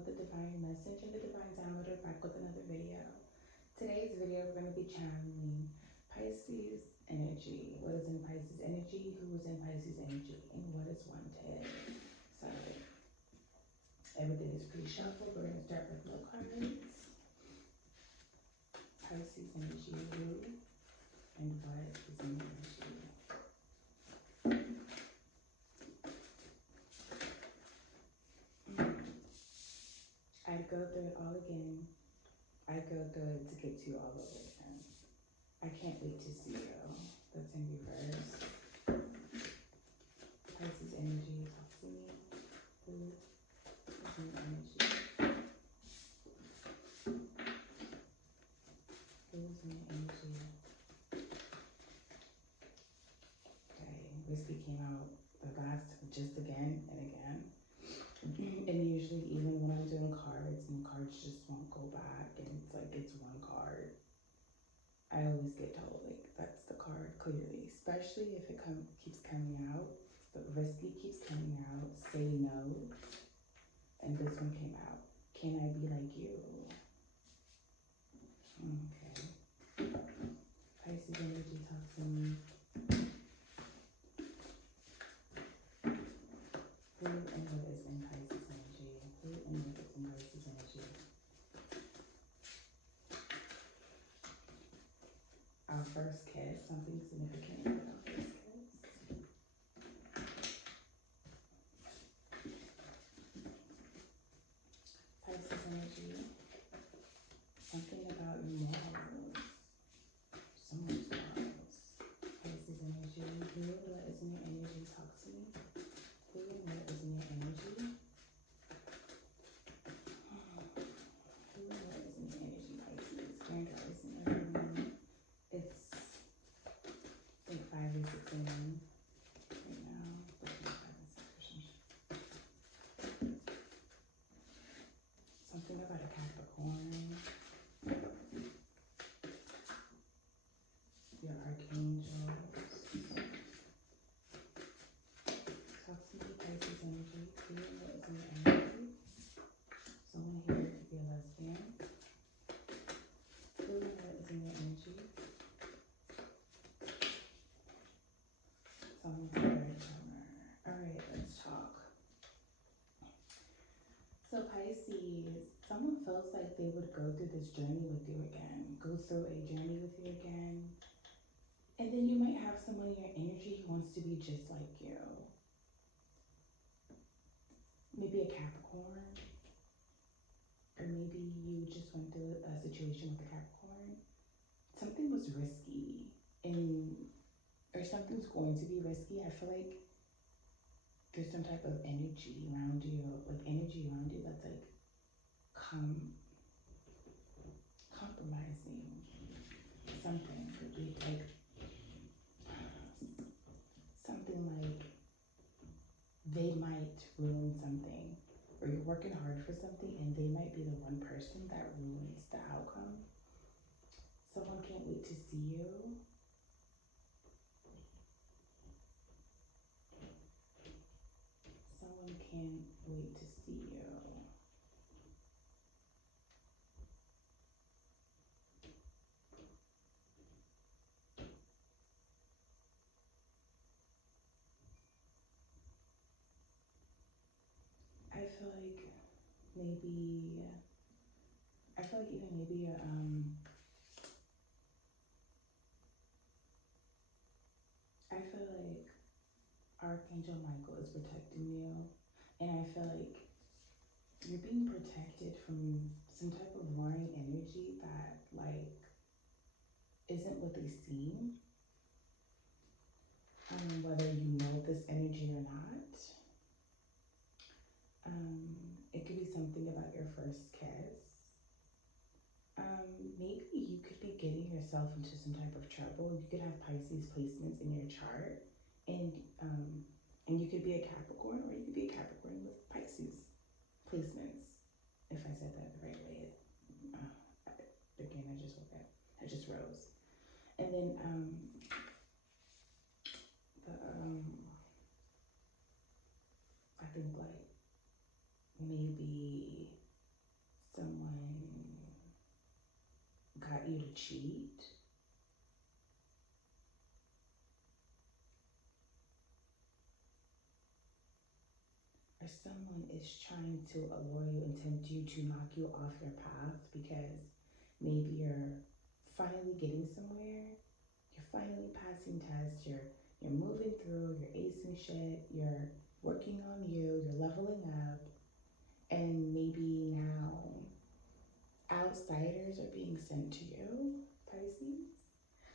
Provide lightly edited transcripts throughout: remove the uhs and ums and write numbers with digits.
the divine message and the divine downloader back with another video. Today's video we're going to be channeling Pisces energy. What is in Pisces energy? Who is in Pisces energy? And what is wanted? So everything is pre-shuffled. We're going to start with low cards. Pisces energy, who and what is in the energy? I'd go through it all again. I'd go through it to get to all over again. I can't wait to see you. That's in reverse. Pisces energy, talk to me. Who is in the energy? Who is in the energy? Okay, whiskey came out the last just again and again. And usually even when I'm doing cards and cards just won't go back and it's like it's one card, I always get told like that's the card clearly, especially if it keeps coming out. But risky keeps coming out, say no, and this one came out. Can I be like you? Okay. Pisces energy, talk to me. Who and what is in Pisces energy? Who and what is in Pisces energy? Our first kiss, something significant about our first kiss. Pisces energy, something about your morals. Someone's morals. Pisces energy, who and what is in your energy? Talk to me. Who and what is in your energy? Who and what is in your energy, Pisces? Grand rising, everyone. It's like 5 or 6 a.m. right now. Between 5 and 6 or something. Something about a Capricorn. Your archangels. Talk to me, Pisces energy. Who and what is in your energy? Someone here could be a lesbian. Who and what is in your energy? Someone's a very charmer. Alright, let's talk. So Pisces, someone feels like they would go through this journey with you again. Go through a journey with you again. And then you might have someone in your energy who wants to be just like you. Maybe a Capricorn. Or maybe you just went through a situation with a Capricorn. Something was risky. Or something's going to be risky. I feel like there's some type of energy around you. Like energy around you that's like compromising. Something could be like something like they might ruin something, or you're working hard for something and they might be the one person that ruins the outcome. Someone can't wait to see you. Someone can't wait to see you. I feel like even maybe I feel like Archangel Michael is protecting you, and I feel like you're being protected from some type of warring energy that like isn't what they seem. Whether you know this energy or not. It could be something about your first kiss. Maybe you could be getting yourself into some type of trouble. You could have Pisces placements in your chart, and you could be a Capricorn, or you could be a Capricorn with Pisces placements. If I said that the right way. Again, I just woke up. I just rose, and then I think like maybe to cheat. Or someone is trying to allure you and tempt you to knock you off your path because maybe you're finally getting somewhere, you're finally passing tests, you're moving through, you're acing shit, you're working on you, you're leveling up, and maybe now outsiders are being sent to you, Pisces.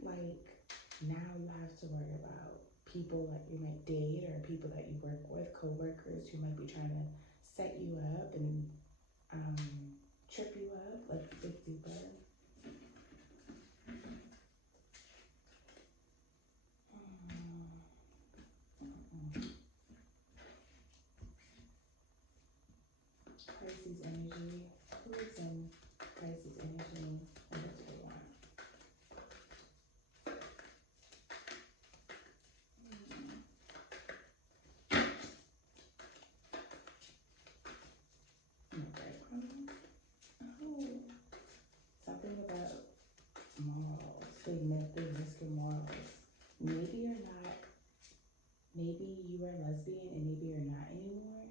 Like, now you have to worry about people that you might date or people that you work with, co-workers who might be trying to set you up and trip you up, like dig deeper. Pisces energy. Who is in Pisces energy? And what do they want? Okay. Oh, something about morals. They risk your morals. Maybe you're not. Maybe you were lesbian and maybe you're not anymore.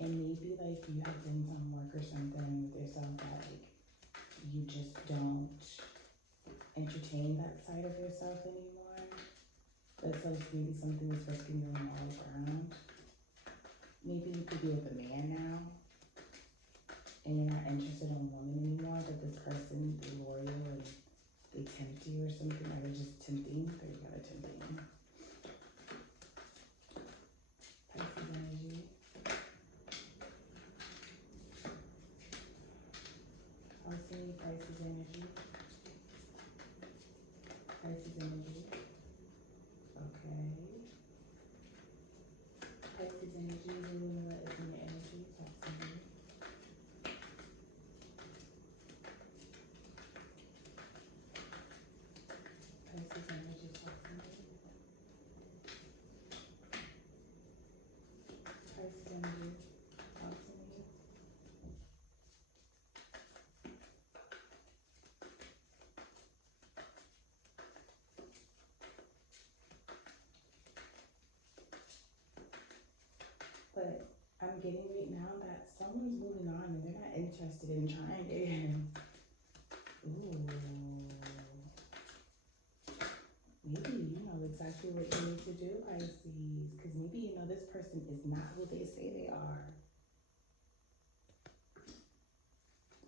And maybe like you have done some work or something with yourself that like you just don't entertain that side of yourself anymore. That's like maybe something that's risking your morals around. Maybe you could be with a man now and you're not interested in a woman anymore, but this person, they lure you and they tempt you or something, or they're just tempting. There you go, they're tempting. Pisces energy. Also, Pisces energy. Pisces energy. Okay. Pisces energy, Luna is in your energy. Talk to me. Pisces energy, talk to me. Pisces energy, talk to me. But I'm getting right now that someone's moving on and they're not interested in trying again. Ooh. Maybe you know exactly what you need to do, Pisces. Because maybe you know this person is not who they say they are.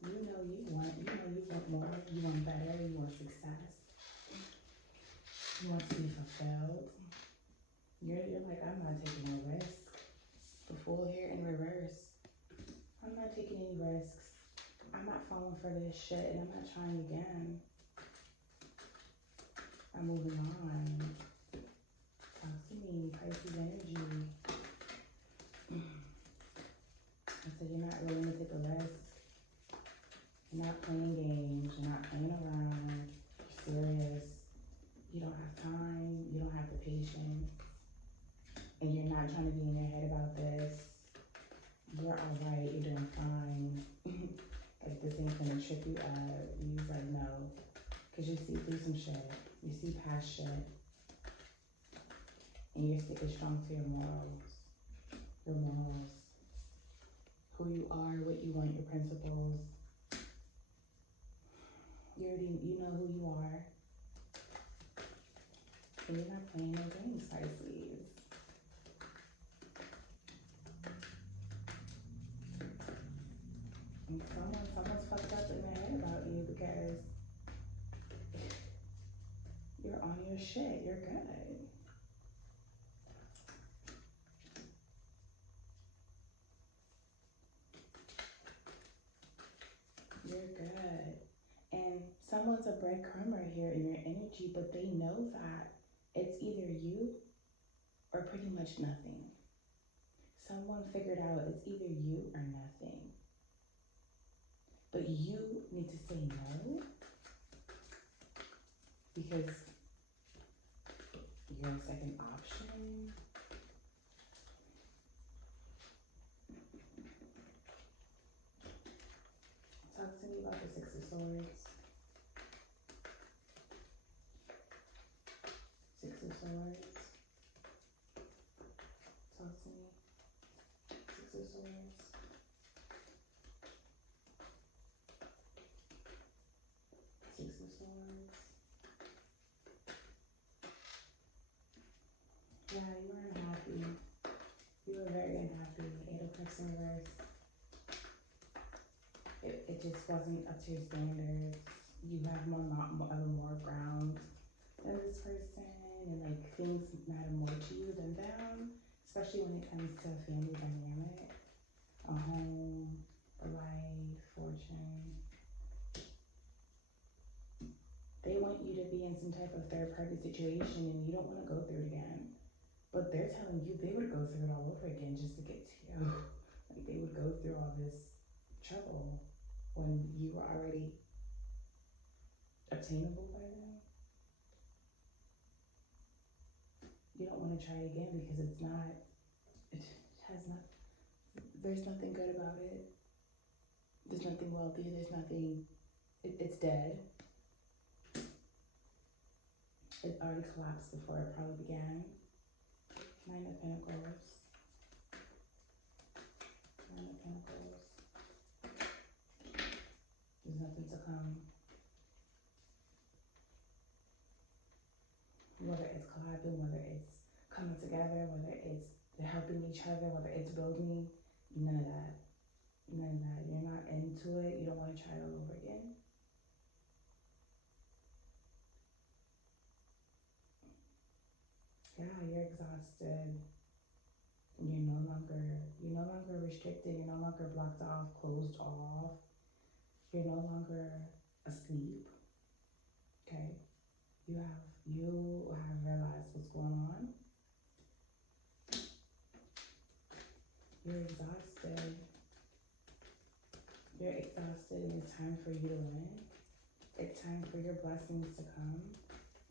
You know you want more, you want better, you want success. You want to be fulfilled. You're like, I'm not taking no risk. The Fool here in reverse. I'm not taking any risks. I'm not falling for this shit and I'm not trying again. I'm moving on. Talk to me, Pisces energy. I said you're not willing to take a risk. You're not playing games. You're not playing around. You're serious. You don't have time. You don't have the patience. And you're not trying to be in your head about this. You're all right. You're doing fine. Like this ain't gonna trip you up. You're like, no. Because you see through some shit. You see past shit. And you're sticking strong to your morals. Your morals. Who you are, what you want, your principles. You know who you are. And you're not playing no games, Pisces. And someone's fucked up in their head about you because you're on your shit. You're good. You're good. And someone's a breadcrumber here in your energy, but they know that it's either you or pretty much nothing. Someone figured out it's either you or nothing. But you need to say no because you're a second option. Talk to me about the Six of Swords. Swords. Talk to me. Six of Swords. Six of Swords. Yeah, you were unhappy. You were very unhappy. Eight of Cups in reverse. It just wasn't up to your standards. You have more ground than this person, and like things matter more to you than them, especially when it comes to a family dynamic, a home, a life, fortune. They want you to be in some type of third party situation and you don't want to go through it again. But they're telling you they would go through it all over again just to get to you. Like they would go through all this trouble when you were already obtainable by them. You don't want to try again because it has not, there's nothing good about it. There's nothing wealthy, there's nothing, it's dead. It already collapsed before it probably began. Nine of Pentacles. Nine of Pentacles. There's nothing to come. Whether it's collabing, whether it's coming together, whether it's helping each other, whether it's building, none of that. None of that. You're not into it. You don't want to try it all over again. Yeah, you're exhausted. You're no longer restricted. You're no longer blocked off, closed off. You're no longer asleep. Okay? You have realized what's going on. You're exhausted. You're exhausted and it's time for you to win. It's time for your blessings to come.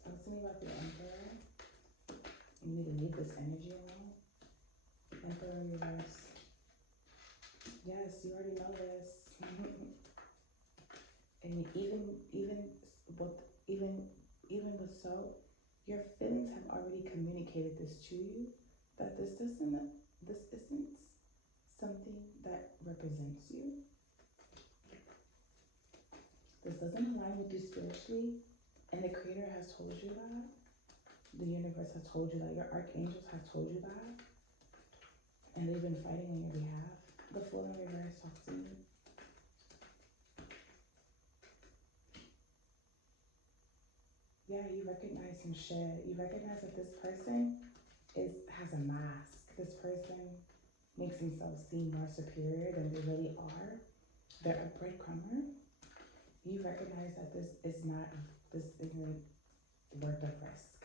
Talk to me about the Emperor. You need to leave this energy alone. Emperor in reverse. Yes, you already know this. And even with so, your feelings have already communicated this to you, that this isn't something that represents you. This doesn't align with you spiritually, and the Creator has told you that. The universe has told you that. Your archangels have told you that, and they've been fighting on your behalf. The Fool in reverse talks to you. Yeah, you recognize some shit. You recognize that this person has a mask. This person makes themselves seem more superior than they really are. They're a breadcrumber. You recognize that this isn't worth the risk.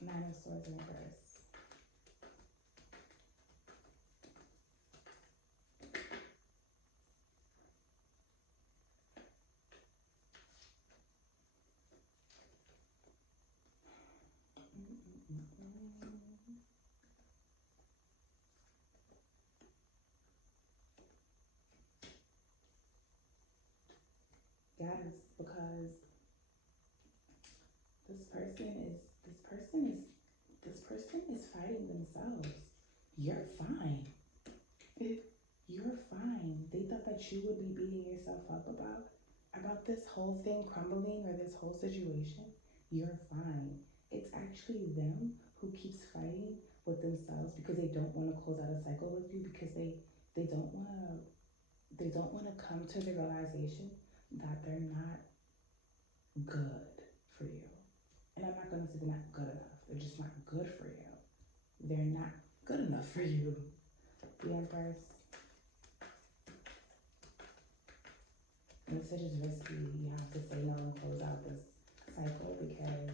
Nine of Swords in reverse. Yes, because this person is fighting themselves. You're fine. You're fine. They thought that you would be beating yourself up about this whole thing crumbling or this whole situation. You're fine. It's actually them who keeps fighting with themselves because they don't want to close out a cycle with you, because they don't want to come to the realization that they're not good for you. And I'm not going to say they're not good enough. They're just not good for you. They're not good enough for you. The Empress. This is risky. You have to say no and close out this cycle because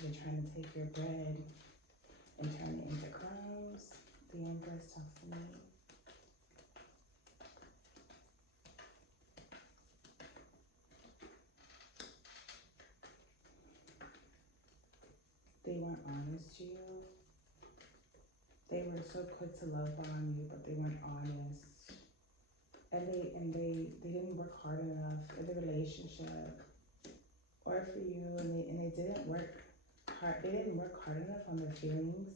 they're trying to take your bread and turn it into crumbs. The Empress talks to me. They weren't honest to you. They were so quick to love bomb you, but they weren't honest. And they didn't work hard enough in the relationship or for you, and they didn't work hard. They didn't work hard enough on their feelings,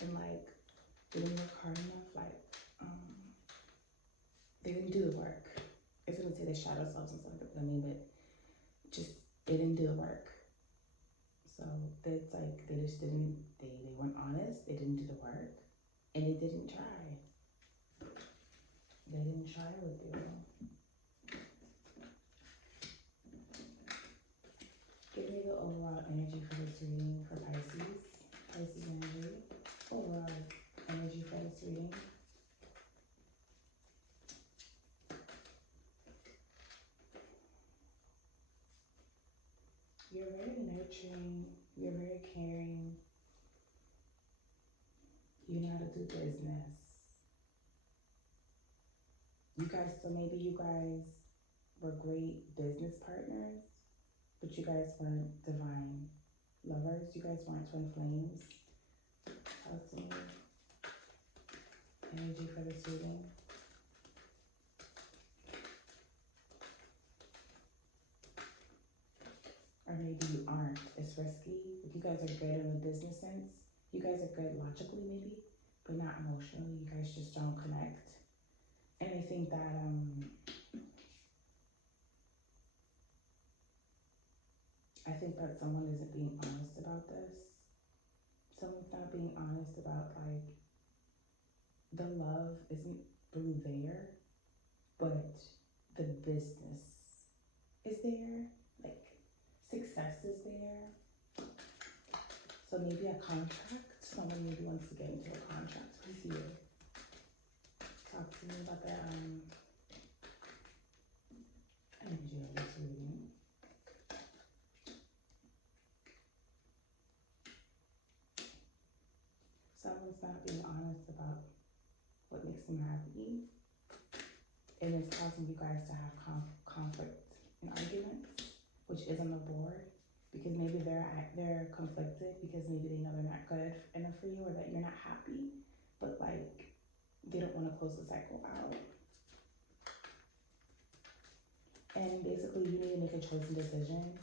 and like they didn't work hard enough. Like they didn't do the work. It's gonna say they shot ourselves and stuff. I mean, but just they didn't do the work. So it's like they just didn't. They weren't honest. They didn't do the work, and they didn't try. They didn't try with you. Give me the overall energy for this reading for Pisces. Pisces energy. Overall energy for this reading. You're very nurturing. You're very caring. You know how to do business. You guys, so maybe you guys were great business partners, but you guys weren't divine lovers. You guys weren't twin flames. Talk to me. Energy for this reading. Or maybe you aren't. It's risky. If you guys are good in a business sense, you guys are good logically maybe, but not emotionally. You guys just don't connect. And I think that someone isn't being honest about this. Someone's not being honest about like the love isn't really there, but the business is there. Like success is there. So maybe a contract. Someone maybe wants to get into a contract with you. Talk to me about that energy of this reading. Someone's not being honest about what makes them happy, and it's causing you guys to have conflict and arguments, which is on the board, because maybe they're conflicted because maybe they know they're not good enough for you, or that you're not happy, but like they don't want to close the cycle out. And basically you need to make a choice and decision,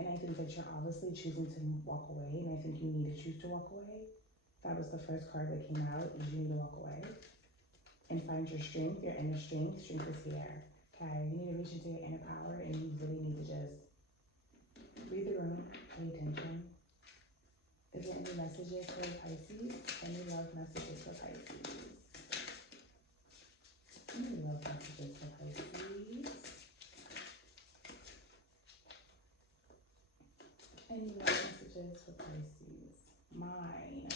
and I think that you're obviously choosing to walk away, and I think you need to choose to walk away. That was the first card that came out, is you need to walk away and find your strength, your inner strength. Strength is here. Okay, you need to reach into your inner power, and you really need to just read the room, pay attention. Is there any messages for Pisces? Any love messages for Pisces? Any love messages for Pisces? Any love messages for Pisces? Mine.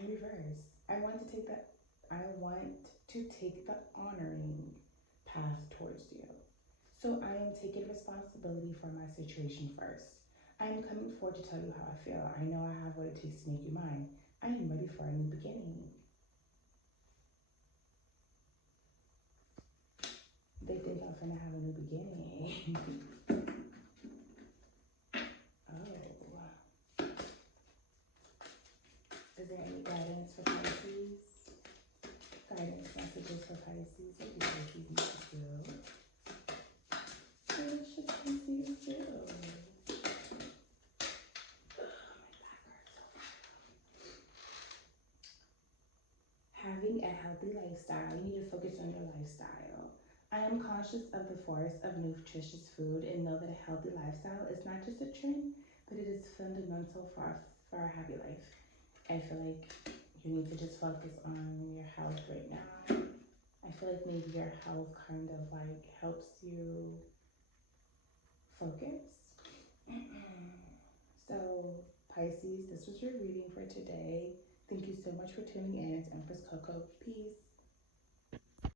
Reverse. I want to take the honoring path towards you. So I am taking responsibility for my situation first. I am coming forward to tell you how I feel. I know I have what it takes to make you mine. I am ready for a new beginning. They think I'm gonna have a new beginning. Oh. Is there any guidance for Pisces? Guidance messages for Pisces. What do Pisces need to do? What should Pisces do? Having a healthy lifestyle. You need to focus on your lifestyle. I am conscious of the force of nutritious food, and know that a healthy lifestyle is not just a trend, but it is fundamental for our happy life. I feel like you need to just focus on your health right now. I feel like maybe your health kind of like helps you focus. So Pisces, this was your reading for today. Thank you so much for tuning in. It's Empress Coco. Peace.